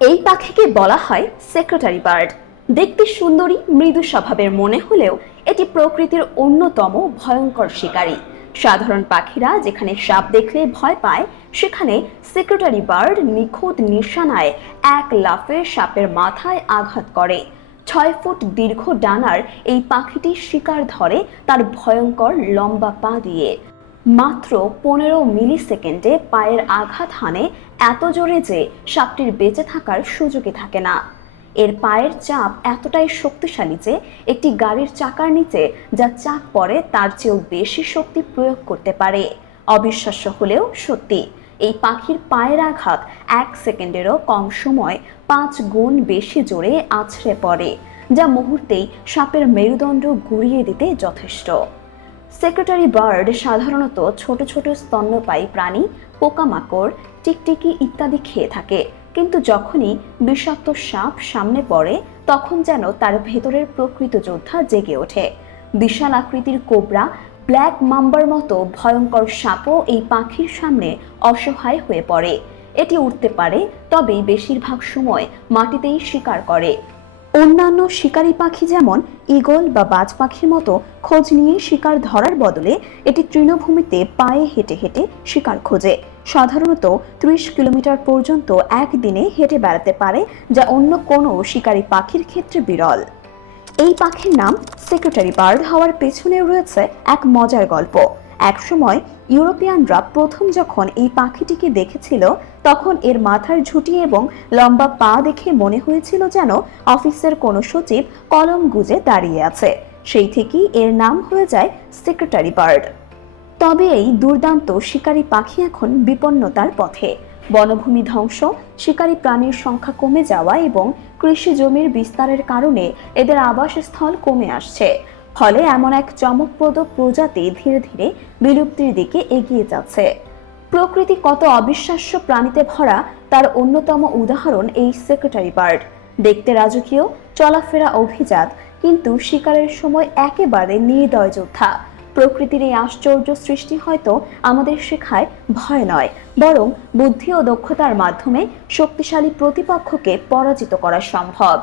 এই পাখিকে বলা হয় সেক্রেটারি বার্ড দেখতে সুন্দরী, মৃদু স্বভাবের মনে হলেও এটি প্রকৃতির অন্যতম ভয়ঙ্কর শিকারী। সাধারণ পাখিরা যেখানে সাপ দেখলে ভয় পায়, সেখানে সেক্রেটারি বার্ড নিখুঁত নিশানায় এক লাফে সাপের মাথায় আঘাত করে। ছয় ফুট দীর্ঘ ডানার এই পাখিটি শিকার ধরে তার ভয়ঙ্কর লম্বা পা দিয়ে। মাত্র পনেরো মিলি সেকেন্ডে পায়ের আঘাত হানে এত জোরে যে সাপটির বেঁচে থাকার সুযোগই থাকে না। এর পায়ের চাপ এতটাই শক্তিশালী যে একটি গাড়ির চাকার নিচে যা চাপ পড়ে তার চেয়েও বেশি শক্তি প্রয়োগ করতে পারে। অবিশ্বাস্য হলেও সত্যি, এই পাখির পায়ের আঘাত এক সেকেন্ডেরও কম সময় পাঁচ গুণ বেশি জোরে আছড়ে পড়ে, যা মুহূর্তেই সাপের মেরুদণ্ড গুড়িয়ে দিতে যথেষ্ট। সেক্রেটারি বার্ড সাধারণত ছোট ছোট স্তন্যপায়ী প্রাণী, পোকামাকড়, টিকটিকি ইত্যাদি খেয়ে থাকে। কিন্তু যখনই বিষাক্ত সাপ সামনে পড়ে, তখন যেন তার ভেতরের প্রকৃত যোদ্ধা জেগে ওঠে। বিশাল আকৃতির কোবরা, ব্ল্যাক মাম্বার মতো ভয়ঙ্কর সাপও এই পাখির সামনে অসহায় হয়ে পড়ে। এটি উঠতে পারে তবে বেশিরভাগ সময় মাটিতেই শিকার করে। অন্যান্য শিকারী পাখি যেমন ঈগল বা বাজ পাখির মতো খোঁজ নিয়ে শিকার ধরার বদলে এটি তৃণভূমিতে পায়ে হেঁটে হেঁটে শিকার খোঁজে। সাধারণত ত্রিশ কিলোমিটার পর্যন্ত একদিনে হেঁটে বেড়াতে পারে, যা অন্য কোনো শিকারী পাখির ক্ষেত্রে বিরল। এই পাখির নাম সেক্রেটারি বার্ড হওয়ার পেছনে রয়েছে এক মজার গল্প। একসময় ইউরোপিয়ানরা প্রথম যখন এই পাখিটিকে দেখেছিল, তখন এর মাথার ঝুঁটি এবং লম্বা পা দেখে মনে হয়েছিল যেন অফিসের কোনো সচিব কলম গুজে দাঁড়িয়ে আছে। সেই থেকেই এর নাম হয়ে যায় সেক্রেটারি বার্ড। তবে এই দুর্দান্ত শিকারী পাখি এখন বিপন্নতার পথে। বনভূমি ধ্বংস, শিকারী প্রাণীর সংখ্যা কমে যাওয়া এবং কৃষি জমির বিস্তারের কারণে এদের আবাসস্থল কমে আসছে। ফলে এমন এক চমকপ্রদ প্রজাতি ধীরে ধীরে বিলুপ্তির দিকে এগিয়ে যাচ্ছে। প্রকৃতি কত অবিশ্বাস্য প্রাণীতে ভরা, তার অন্যতম উদাহরণ এই সেক্রেটারি বার্ড দেখতে রাজকীয়, চলাফেরা অভিজাত, কিন্তু শিকারের সময় একেবারে নির্দয় যোদ্ধা। প্রকৃতির এই আশ্চর্য সৃষ্টি হয়তো আমাদের শেখায় ভয় নয়, বরং বুদ্ধি ও দক্ষতার মাধ্যমে শক্তিশালী প্রতিপক্ষকে পরাজিত করা সম্ভব।